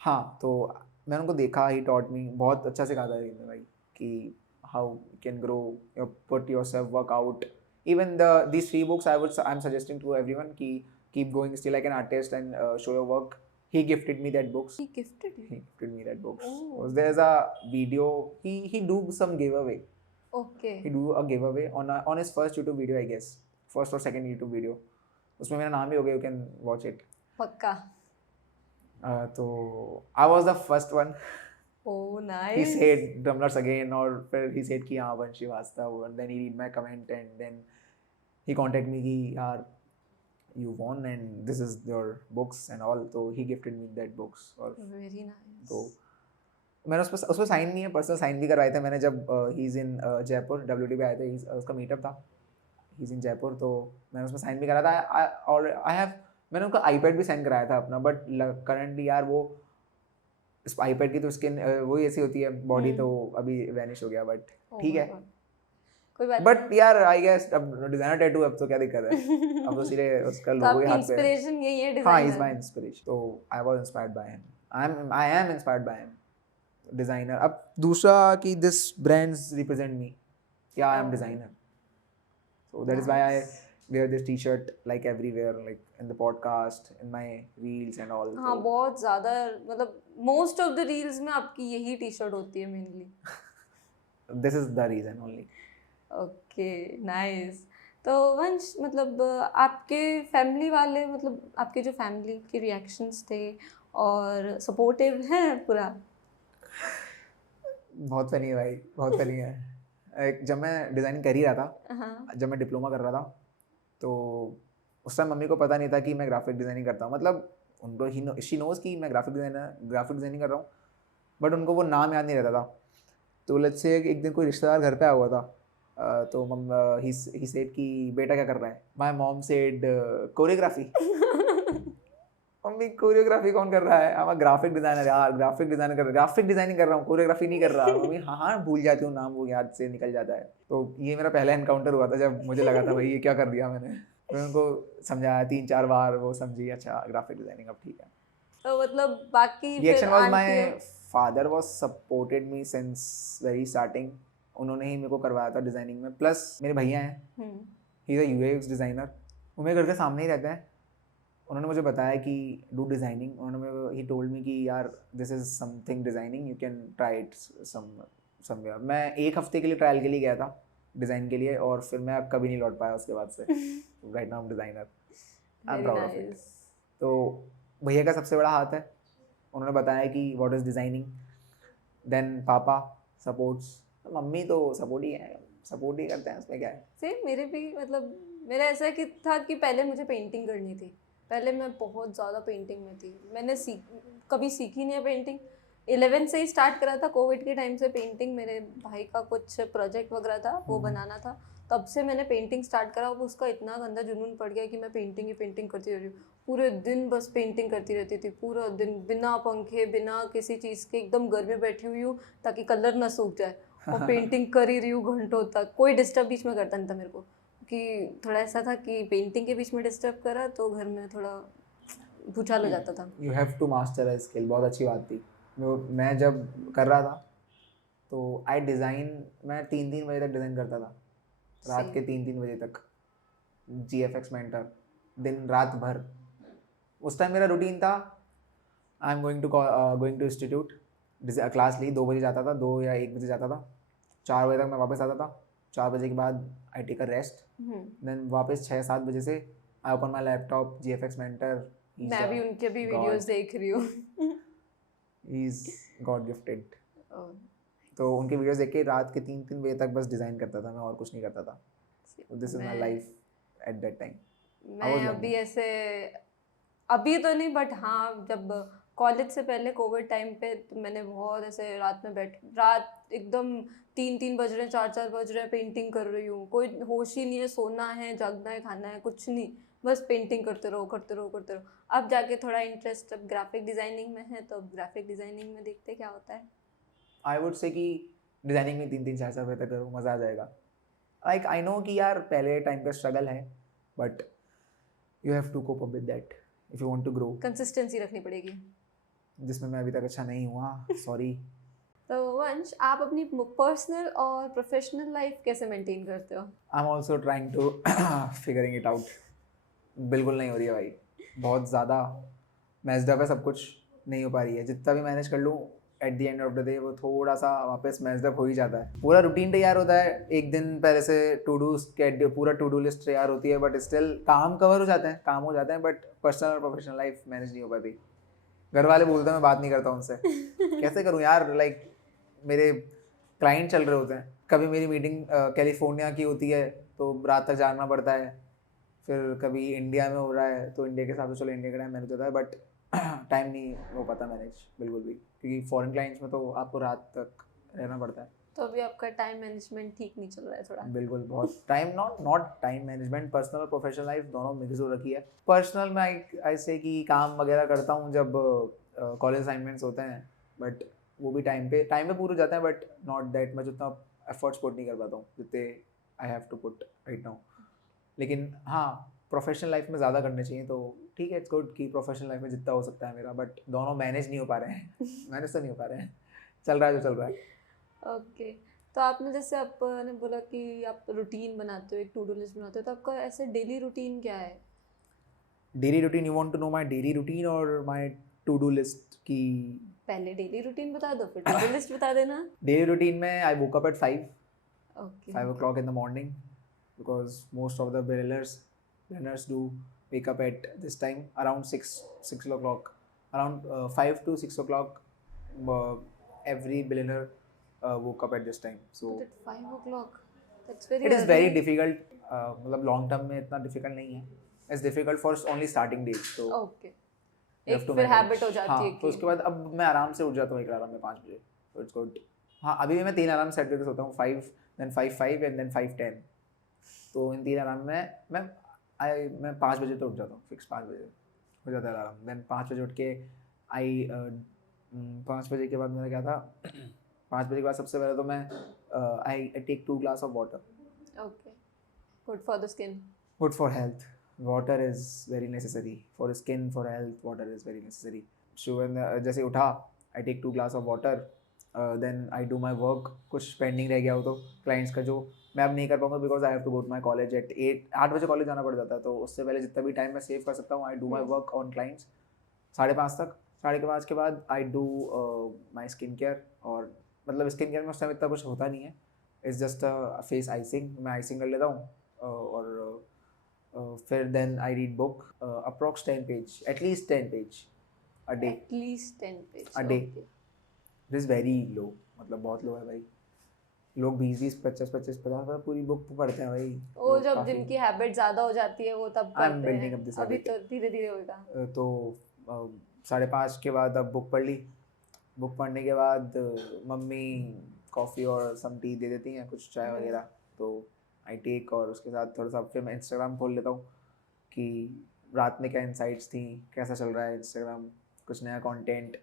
हाँ, तो मैंने उनको देखा, ही टॉट मी, बहुत अच्छा सिखा था इन्होंने भाई कि how can grow, put your self work out. Even these 3 books I'm suggesting to everyone कि keep going still like an artist and show your work. He gifted me that books. He gifted you? He gifted me that books. Oh. There's a video, he do some giveaway. Okay. He do a giveaway on his first YouTube video, I guess. First or second YouTube video. उसमें मेरा नाम ही हो गया, you can watch it. पक्का। तो I was the first one. Oh, He nice. said Drumlers again, और फिर he said कि हाँ वंशी वास्तव, and then he read my comment and then he contacted me कि यार you won and this is your books and all, तो he gifted me that books। और Very nice. तो मैंने उसमें साइन नहीं है, पर्सनल साइन भी करवाए थे मैंने जब he is in Jaipur, WD पे आए थे, उसका मीटअप था, ही इज़ इन जयपुर, तो मैंने उसमें साइन भी करा था। और मैंने उनको आईपैड भी साइन कराया था अपना, बट करंटली यार वो इस आईपैड की तो स्किन वही ऐसी होती है बॉडी, तो अभी वैनिश हो गया, बट ठीक है। कोई बात बट यार आई गेस अब डिजाइनर टैटू, अब तो क्या दिक्कत है, अब तो सीधे उसका लोगो ही हाथ पे है। इंस्पिरेशन यही है डिजाइनर। हाँ, ही इज माय इंस्पिरेशन, तो I was inspired by him, I am inspired by him, designer. अब दूसरा कि दिस ब्रांड्स रिप्रेजेंट मी, या I am designer, so that is why I wear this t-shirt like everywhere, like in the podcast, in my reels and all. हाँ, बहुत ज़्यादा, मतलब मोस्ट ऑफ द रील्स में आपकी यही टी शर्ट होती है mainly. This is the reason only. Okay, nice. तो वंश, मतलब आपके फैमिली वाले, मतलब आपके जो फैमिली के रिएक्शंस थे और सपोर्टिव हैं पूरा? बहुत फनी है भाई, बहुत फनी है। जब मैं डिज़ाइनिंग कर ही रहा था, हाँ। जब मैं डिप्लोमा कर रहा था, तो उस टाइम मम्मी को पता नहीं था कि मैं ग्राफिक डिज़ाइनिंग करता हूँ। मतलब उनको शी नोज़ कि मैं ग्राफिक डिज़ाइनिंग कर रहा हूँ, बट उनको वो नाम याद नहीं रहता था। तो लेट्स से एक दिन कोई रिश्तेदार घर पे आया हुआ था, तो ही सेड कि बेटा क्या कर रहा है। My mom said choreography. Mummy choreography कौन कर रहा है, मैं ग्राफिक डिज़ाइनर यार, ग्राफिक डिज़ाइनिंग कर रहा हूँ, कोरियोग्राफी नहीं कर रहा। मम्मी हाँ भूल जाती हूँ नाम, वो याद से निकल जाता है। तो ये मेरा पहला एनकाउंटर हुआ था जब मुझे लगा था भाई ये क्या कर दिया मैंने। फिर उनको समझाया 3-4 बार, वो समझी अच्छा ग्राफिक डिज़ाइनिंग, अब ठीक है। तो मतलब बाकी reaction was my father was supported me since very starting. उन्होंने ही मेरे को करवाया था डिज़ाइनिंग में। प्लस मेरे भैया हैं, he is a UX designer, वो मेरे घर के सामने ही रहते हैं। उन्होंने मुझे बताया कि डू डिज़ाइनिंग, उन्होंने ही टोल्ड मी कि यार this is something designing, you can try it somewhere. मैं 1 हफ्ते के लिए ट्रायल के लिए गया था डिज़ाइन के लिए, और फिर मैं अब कभी नहीं लौट पाया उसके बाद से। Right now I am designer, I am proud of it. तो भैया का सबसे बड़ा हाथ है, उन्होंने बताया कि व्हाट इज़ डिज़ाइनिंग। देन पापा सपोर्ट्स, मम्मी तो सपोर्ट ही करते हैं, उसमें क्या है। सेम मेरे भी, मतलब मेरा ऐसा कि था कि पहले मुझे पेंटिंग करनी थी, पहले मैं बहुत ज़्यादा पेंटिंग में थी। मैंने कभी सीखी नहीं है पेंटिंग। 11 से ही स्टार्ट करा था, कोविड के टाइम से पेंटिंग। मेरे भाई का कुछ प्रोजेक्ट वगैरह था, वो बनाना था, तब से मैंने पेंटिंग स्टार्ट करा। वो उसका इतना गंदा जुनून पड़ गया कि मैं पेंटिंग ही पेंटिंग करती रह रही हूँ। पूरे दिन बस पेंटिंग करती रहती थी, पूरा दिन बिना पंखे बिना किसी चीज़ के, एकदम घर में बैठी हुई हूँ ताकि कलर ना सूख जाए, और पेंटिंग कर ही रही हूँ घंटों तक। कोई डिस्टर्ब बीच में करता नहीं था मेरे को, कि थोड़ा ऐसा था कि पेंटिंग के बीच में डिस्टर्ब करा तो घर में थोड़ा भूचाल हो जाता था। You have to master a skill, बहुत अच्छी बात थी। मैं जब कर रहा था तो आई डिज़ाइन, मैं 3-3 बजे तक डिज़ाइन करता था, रात के 3-3 बजे तक, GFX मेंटर, दिन रात भर। उस टाइम मेरा रूटीन था, I am going to institute, class ली 2 बजे जाता था, 2 या 1 बजे जाता था, 4 बजे तक मैं वापस आता था। 4 बजे के बाद I take a rest, then वापस 6-7 बजे से I open my laptop, GFX mentor. मैं भी उनके भी वीडियोस देख रही हूँ। He is god gifted. तो उनके वीडियोस देख के रात के 3-3 बजे तक बस डिज़ाइन करता था मैं, और कुछ नहीं करता था। This is my life at that time. मैं अभी ऐसे, अभी तो नहीं, बट हाँ जब कॉलेज से पहले कोविड टाइम पे तो मैंने बहुत ऐसे रात में रात एकदम 3-3 बज रहे हैं, 4-4 बज रहे हैं, पेंटिंग कर रही हूँ। कोई होश ही नहीं है, सोना है, जागना है, खाना है, कुछ नहीं, बस पेंटिंग करते रहो करते रहो करते रहो। अब जाके थोड़ा इंटरेस्ट अब ग्राफिक डिज़ाइनिंग में है, तो अब ग्राफिक डिज़ाइनिंग में देखते क्या होता है। आई वुड से कि डिज़ाइनिंग में 3-3 4-4 बजे तक करो, मज़ा आ जाएगा। लाइक आई नो कि यार पहले टाइम का स्ट्रगल है, but you have to cope up with that if you want to grow. Consistency रखनी पड़ेगी, जिसमें मैं अभी तक अच्छा नहीं हुआ, सॉरी। तो वंश, आप अपनी पर्सनल और प्रोफेशनल लाइफ कैसे मेंटेन करते हो? I am also trying to figuring it out. बिल्कुल नहीं हो रही है भाई, बहुत ज़्यादा मैस्ड अप है सब कुछ, नहीं हो पा रही है। जितना भी मैनेज कर लूँ, at the end of the day वो थोड़ा सा वापस मैस्ड अप हो ही जाता है। पूरा रूटीन तैयार होता है, एक दिन पहले से पूरा टू डू लिस्ट तैयार होती है, बट स्टिल काम कवर हो जाते हैं, काम हो जाते हैं, बट पर्सनल और प्रोफेशनल लाइफ मैनेज नहीं हो पाती। घर वाले बोलते हैं मैं बात नहीं करता उनसे, कैसे करूँ यार। लाइक मेरे क्लाइंट चल रहे होते हैं, कभी मेरी मीटिंग कैलिफोर्निया की होती है तो रात तक जागना पड़ता है, फिर कभी इंडिया में हो रहा है तो इंडिया के हिसाब से चलो इंडिया का टाइम मैनेज होता है, बट टाइम नहीं हो पाता मैनेज बिल्कुल भी, क्योंकि फॉरेन क्लाइंट्स में तो आपको रात तक रहना पड़ता है। तो अभी आपका टाइम मैनेजमेंट ठीक नहीं चल रहा है थोड़ा? बिल्कुल, बहुत time, not time management, personal और प्रोफेशनल लाइफ दोनों मिक्स हो रखी है। पर्सनल में आई से कि काम वगैरह करता हूँ जब कॉलेज असाइनमेंट्स होते हैं, बट वो भी टाइम पे पूरे हो जाते हैं, बट नॉट दैट मच, उतना एफर्ट्स पुट नहीं कर पाता हूँ जितने I have to put right now. लेकिन हाँ, प्रोफेशनल लाइफ में ज़्यादा करने चाहिए, तो ठीक है, इट्स गुड कि प्रोफेशनल लाइफ में जितना हो सकता है मेरा, बट दोनों मैनेज नहीं हो पा रहे हैं। मैनेज तो नहीं हो पा रहे हैं, चल रहा है जो चल रहा है। ओके, तो आपने जैसे आपने बोला कि आप रूटीन बनाते हो, एक टू डू लिस्ट बनाते हो, तो आपका ऐसे डेली रूटीन क्या है? Daily routine, you want to know my daily routine और माय टू डू लिस्ट की? पहले डेली रूटीन बता दो, फिर टू डू लिस्ट बता देना। डेली रूटीन में I woke up at 5 okay. 5 o'clock in the morning, because most of the beginners do wake up at this time, around 6 o'clock, around 5 to 6 o'clock. Every beginner woke up at this time, so But at 5 o'clock, that's very it is early. very difficult. मतलब लॉन्ग टर्म में इतना डिफिकल्ट नहीं है, it's difficult for only starting days, तो ओके, you have एक to फिर manage. हैबिट हो जाती है हाँ, तो उसके बाद अब मैं आराम से उठ जाता हूँ एक अलार्म में 5 बजे, तो इट्स गुड। हाँ, अभी भी मैं 3 अलार्म सेट करके सोता हूँ, 5 देन 5 एंड देन 5:10। तो इन 3 अलार्म में मैं 5 बजे तो उठ जाता हूँ, फिक्स 5 बजे हो जाता है अलार्म। देन 5 बजे उठ के 5 बजे के बाद मेरा क्या था, 5 बजे के बाद सबसे पहले तो मैं I take 2 glass of water. Okay, good for the skin, good for health, water is very necessary for skin, for health, water is very necessary. So when जैसे उठा, I take 2 glass of water, then I do my work। कुछ पेंडिंग रह गया हो तो क्लाइंट्स का, जो मैं अब नहीं कर पाऊंगा because I have to go to my college at 8 बजे कॉलेज जाना पड़ जाता है, तो उससे पहले जितना भी टाइम मैं सेव कर सकता हूँ, I do my work on clients 5:30 तक। 5:30 के बाद I do my skin care, और मतलब स्किन केयर में उस टाइम इतना कुछ होता नहीं है, इट्स जस्ट फेस आइसिंग, मैं आइसिंग कर लेता हूँ, और फिर then I read book approx 10 page, at least 10 page a day. At least 10 page a day, this very low, मतलब बहुत लो है भाई। लोग 20-20, 25-25, 50 पूरी बुक पढ़ते हैं भाई। वो लोग जब काफी- जिनकी हैबिट ज़्यादा हो जाती है वो तब आई एम करते बिल्डिंग हैं, अप दिस अभी हैबिट। तो धीरे धीरे होगा। तो 5:30 के बाद अब बुक पढ़ ली। बुक पढ़ने के बाद मम्मी कॉफ़ी और सम टी दे देती हैं, कुछ चाय वगैरह, तो आई टेक, और उसके साथ थोड़ा सा फिर मैं इंस्टाग्राम खोल लेता हूँ कि रात में क्या इंसाइट्स थी, कैसा चल रहा है इंस्टाग्राम, कुछ नया कंटेंट।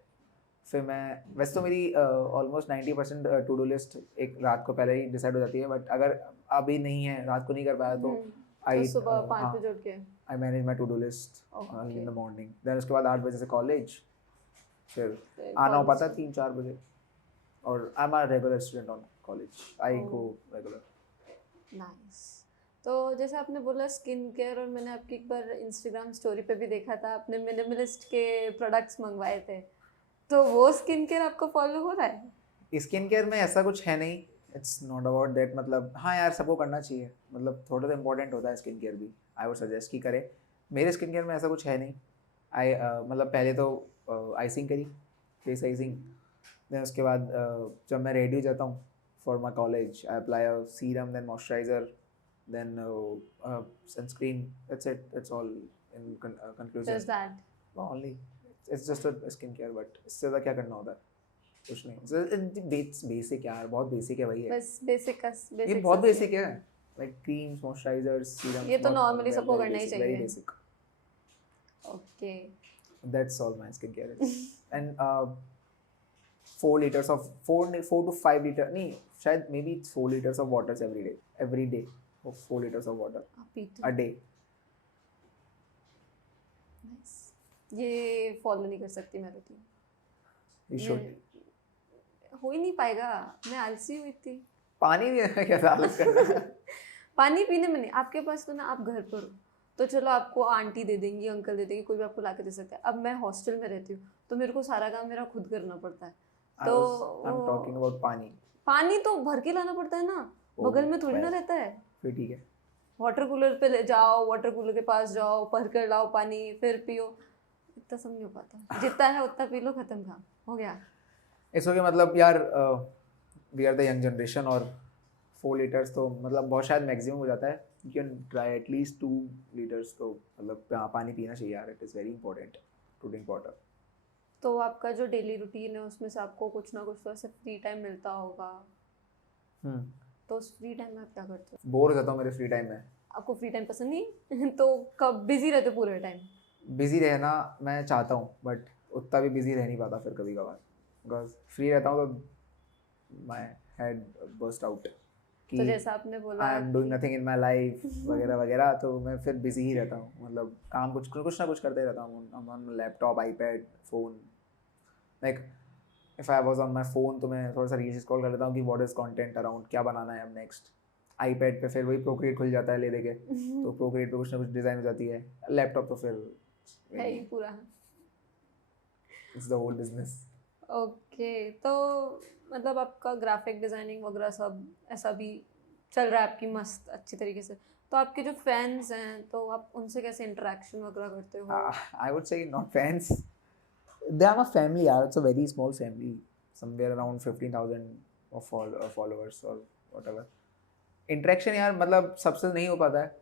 फिर मैं वैसे तो मेरी ऑलमोस्ट 90% टू डू लिस्ट एक रात को पहले ही डिसाइड हो जाती है, बट अगर अभी नहीं है, रात को नहीं कर पाया तो तो आई सुबह 5 बजे उठ के। I manage my to do list in the morning. Then उसके बाद 8 बजे से कॉलेज, फिर आना हो पाता है 3-4 बजे, और आई am a regular student on college, I go regular. Nice. तो जैसे आपने बोला स्किन केयर, और मैंने आपकी एक बार इंस्टाग्राम स्टोरी पे भी देखा था, आपने मिनिमलिस्ट के प्रोडक्ट्स मंगवाए थे, तो वो स्किन केयर आपको फॉलो हो रहा है? स्किन केयर में ऐसा कुछ है नहीं, इट्स नॉट अबाउट दैट। मतलब हाँ यार, सबको करना चाहिए, मतलब थोड़ा तो इम्पोर्टेंट होता है स्किन केयर भी। आई वुड सजेस्ट कि करे। मेरे स्किन केयर में ऐसा कुछ है नहीं। मतलब पहले तो आइसिंग करी, फेस आइसिंग। देन उसके बाद जब मैं रेडी हो जाता हूँ for my college, I apply a serum, then moisturiser, then sunscreen, that's it, that's all in conclusion. Just that? Only it's just a skin care, but इससे ज़्यादा क्या करना होता है? कुछ नहीं, बेसिक यार, बहुत बेसिक है भाई ये। बस बेसिक का ये बेसिक बहुत बेसिक है, लाइक क्रीम्स, मॉइस्चराइजर्स, सीरम्स, ये तो नॉर्मली सबको करना ही वेरी चाहिए। Basic. Okay. That's all my skin care is. And 4 liters of 4 to 5 litre नहीं, शायद may be 4 liters of waters every day, 4 liters of water आप पीते a day। नाइस। ये फॉलो नहीं कर सकती मैं रूटीन। You should। हो ही नहीं पाएगा, मैं आलसी हुई थी। पानी भी है क्या सालस करना? पानी पीने में नहीं, आपके पास तो ना, आप घर पर हो तो चलो आपको आंटी दे देंगी, अंकल दे देंगे, कोई भी आपको ला के दे सकता है। अब मैं हॉस्टल में रहती हूँ तो मेरे को सारा काम मेरा खुद करना पड़ता है, तो I'm talking about पानी। पानी तो भर के लाना पड़ता है ना, बगल में थोड़ी ना रहता है। फिर ठीक है। वाटर कूलर पे ले जाओ, वाटर कूलर के पास जाओ, भर कर लाओ पानी, फिर पियो। इतना सब नहीं हो पाता, जितना है उतना पी लो, खत्म काम हो गया। It's okay. मतलब यार, we are the young generation, और 4 liters तो मतलब बहुत शायद मैक्सिमम हो जाता है। You can try at least 2 liters, तो मतलब पानी पीना चाहिए यार, it is very important to drink water. तो आपका जो डेली रूटीन है उसमें से आपको कुछ ना कुछ तो ऐसे फ्री टाइम मिलता होगा, तो उस फ्री टाइम में आप क्या करते हो? बोर हो जाता हूँ मेरे फ्री टाइम में। आपको फ्री टाइम पसंद नहीं? तो कब बिजी रहते हो पूरे टाइम? बिजी रहना मैं चाहता हूँ, बट उतना भी बिजी रह नहीं पाता फिर कभी कभार, बिकॉज फ्री रहता हूँ तो माई हेड बर्स्ट आउट तो जैसा आपने बोला आई am doing nothing in my life वगैरह वगैरह, तो मैं फिर बिजी ही रहता हूँ। मतलब काम कुछ ना कुछ करते ही रहता हूँ, on laptop, iPad, phone. Like if I was on my phone तो मैं थोड़ा सा रील्स स्क्रॉल कर लेता हूँ कि व्हाट इज़ कंटेंट अराउंड, क्या बनाना है अब नेक्स्ट। आईपैड पे फिर वही प्रोक्रिएट खुल जाता है ले दे के, तो प्रोक्रिएट पे कुछ ना कुछ डिज़ाइन हो जाती है। लैपटॉप तो फिर है ही पूरा। It's the whole business. Okay, तो मतलब आपका ग्राफिक डिज़ाइनिंग वगैरह सब ऐसा भी चल रहा है आपकी मस्त अच्छी तरीके से। तो आपके जो फैंस हैं तो आप उनसे कैसे इंटरेक्शन वगैरह करते हो? I would say not fans. They are a family, यार. It's a very small family. Somewhere around 15,000 of followers or whatever. Interaction यार, मतलब सबसे नहीं हो पाता है।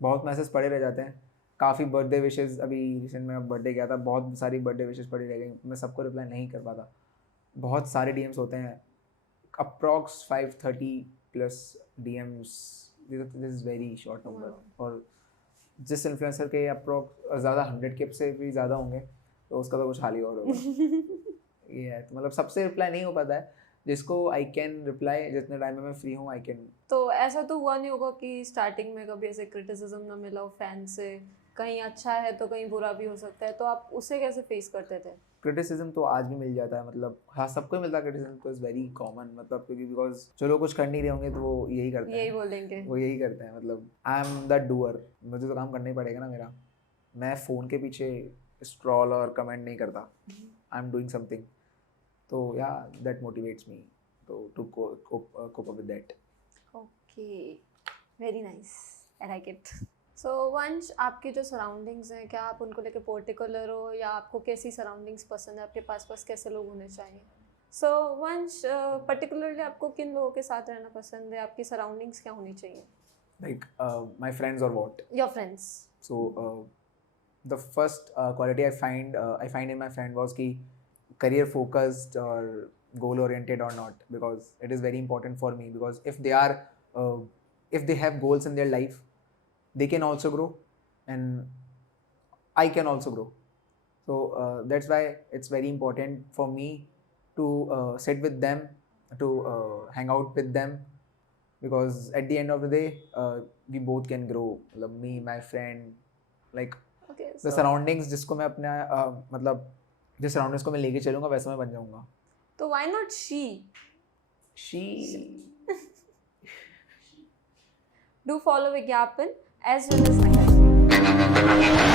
बहुत मैसेज पड़े रह जाते हैं। काफ़ी बर्थडे विशेज़, अभी रिसेंट में बर्थडे गया था, बहुत सारी बर्थडे विशेज़ पड़ी रह गई, मैं सबको रिप्लाई नहीं कर पाता। बहुत सारे DMs होते हैं, approx 530 plus DMs। This is very short number. और जिस इन्फ्लुएंसर के अप्रॉक्स ज़्यादा 100 के से भी ज़्यादा होंगे, तो उसका तो कुछ हाल ही और होगा। ये है, तो मतलब सबसे रिप्लाई नहीं हो पाता है। जिसको आई कैन रिप्लाई, जितने टाइम में मैं फ्री हूँ आई कैन। तो ऐसा तो हुआ नहीं होगा कि स्टार्टिंग में कभी ऐसे क्रिटिसिज्म ना मिला हो फैन से, कहीं अच्छा है तो कहीं बुरा भी हो सकता है, तो आप उसे कैसे फेस करते थे? क्रिटिसिज्म तो आज भी मिल जाता है, मतलब हाँ सबको ही मिलता है क्रिटिसिज्म, तो इज़ वेरी कॉमन। मतलब क्योंकि बिकॉज जो लोग कुछ कर नहीं रहे होंगे तो वो यही करते हैं, यही बोलेंगे। वो यही करते हैं। मतलब आई एम द डूअर, मुझे तो काम करना ही पड़ेगा ना मेरा। मैं फ़ोन के पीछे स्क्रॉल और कमेंट नहीं करता, आई एम डूइंग समथिंग। तो या that motivates me to cope up with that. Okay, very nice, I like it. So Vansh, आपकी जो सराउंडिंग्स हैं, क्या आप उनको लेके पर्टिकुलर हो, या आपको कैसी सराउंडिंग्स पसंद है? आपके पास कैसे लोग होने चाहिए? So वंश particularly आपको किन लोगों के साथ रहना पसंद है? आपकी सराउंडिंग्स क्या होनी चाहिए? Like my friends or what? Your friends. So the first quality I find in my friend was कि career focused or goal oriented or not, because it is very important for me, because if they have goals in their life, they can also grow and I can also grow. So that's why it's very important for me to sit with them, to hang out with them, because at the end of the day we both can grow. मतलब me, my friend, like Okay. the surroundings जिसको मैं अपने मतलब जिस surroundings को मैं लेके चलूँगा वैसा मैं बन जाऊँगा. तो why not she? She Do follow Vigyapin as well as Nakalchi.